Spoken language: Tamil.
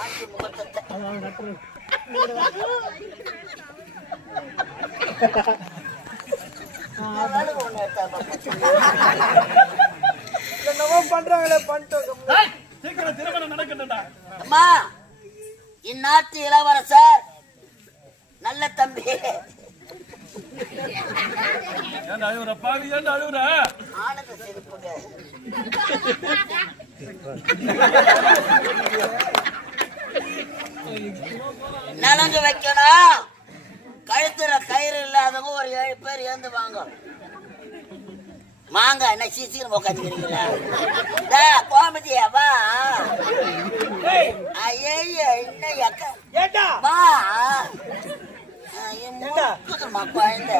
சாந்தி முகூர்த்தத்தை பண்றாங்களே பண்ணிட்டோம். அம்மா, இந்நாட்டு இளவரசர் நல்ல தம்பி. ஆனந்த சிரிப்புங்க. நலங்கு வைக்கணும். கழுத்துற கயிறு இல்லாதவங்க ஒரு 7 பேர் ஏந்து வாங்க. மாங்க என்ன சீசீரம் உட்காந்துக்கிறீங்களா? கோமதியா வா. ஐயோ என்ன வா. குழந்தை